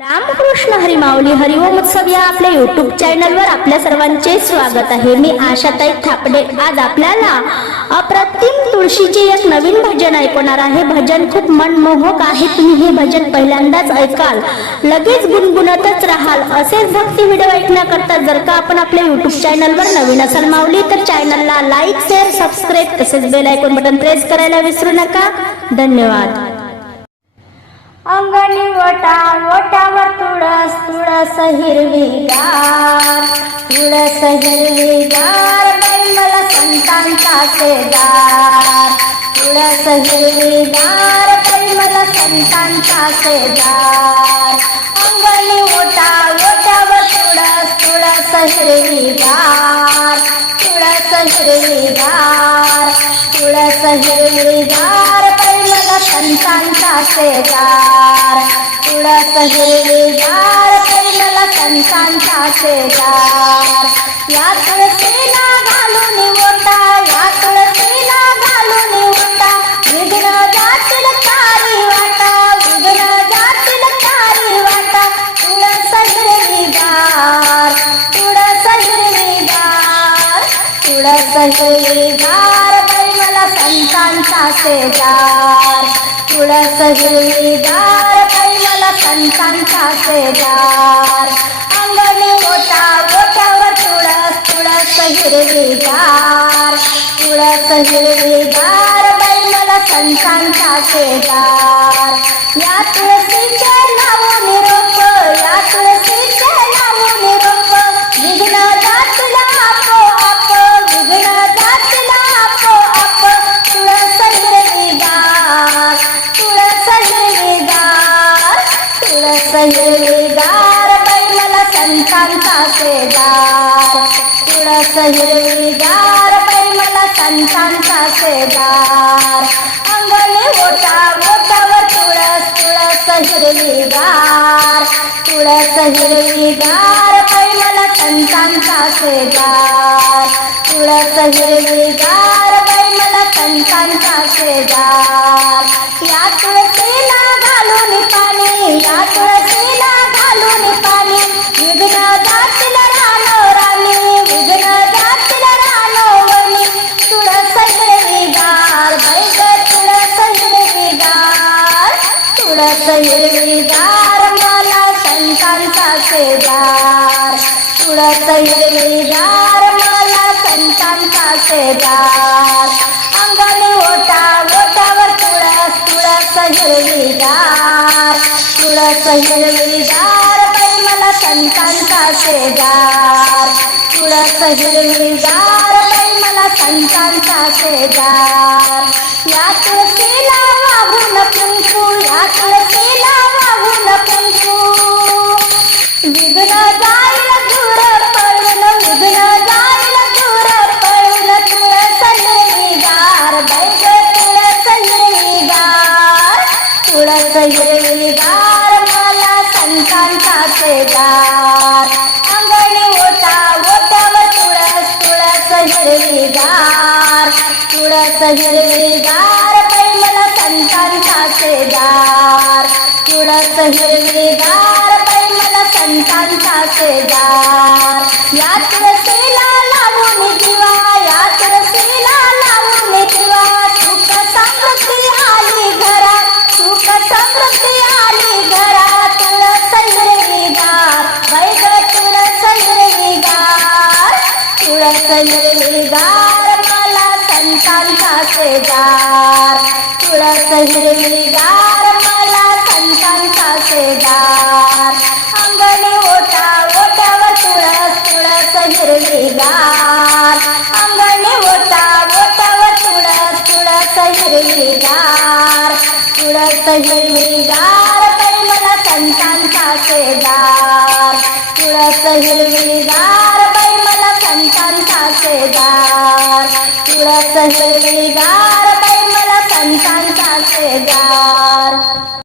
रामकृष्ण हरिमाऊली हरिओम उत्सव या आपल्या युट्यूब चॅनलवर आपल्या सर्वांचे स्वागत आहे. मी आशाताई थापडे. आज आपल्याला अप्रतिम तुळशीचे एक नवीन भजन ऐकवणार आहे. भजन खूप मनमोहक आहे. तुम्ही हे भजन पहिल्यांदाच ऐकाल. लगेच गुणगुणतच राहाल. असेच भक्ती व्हिडिओ ऐकण्याकरता जर का आपण आपल्या युट्यूब चॅनलवर नवीन असाल माऊली तर चॅनलला लाईक शेअर सबस्क्राईब तसेच बेल ऐकून बटन प्रेस करायला विसरू नका. धन्यवाद. अंगणी वटा वटावर तुळस तुळस हिरवीगार तुळस हिरवीगार बाई मला संतांचा शेजार. तुळस हिरवीगार बाई मला संतांचा शेजार. अंगणी वटा वटावर तुळस तुळस हिरवीगार तुळस हिरवीगार तुळस हिरवीगार संतांचा शेजार तुळस हिरवीगार बाई मला संतांचा शेजार या तुळशीला घालून ओटा या तुळशीला घालून ओटा विघ्न जातील कारी वाटा विघ्न जातील कारी वाटा तुळस हिरवीगार तुळस हिरवीगार तुळस हिरवीगार बाई मला संतांचा शेजार. तुळस हिरवीदार बाई संतांचा शेजार. अंगणी ओटा ओट्यावर तुळस तुळस हिरवीदार तुळस हिरवीदार बाई संतांचा शेजार. या तुळशीचे सेदार तुळस हिरवीगार परिमल संतांचा सेदार अंगणी ओटा ओटावर तुळस तुळस हिरवीगार तुळस हिरवीगार परिमल संतांचा सेदार तुळस हिरवीगार परिमल संतांचा सेदार यात तुळस हिरवीगार मला संतांचा शेजार अंगणी ओटा ओटावर तुळस तुळस हिरवीदार तुळस हिरवीदार बाई मला संतांचा शेजार तुळस हिरवीदार बाई मला संतांचा शेजार या तुळशीला वाहून कुंकू या तुळशीला वाहून कुंकू विघ्न जाईल तुळस हिरवीगार बाई संतांचा शेजार. तुळस हिरवीगार बाई संतांचा शेजार. या तुळशीला सासेदार शेजार तुळस हिरवीगार मला संतांचा शेजार अंगणी ओटा ओट्यावर तुळस तुळस हिरवीगार अंगणी ओटा ओट्यावर तुळस तुळस हिरवीगार तुळस हिरवीगार बाई मला संतांचा शेजार तुळस हिरवीगार बाई मला संतांचा शेजार.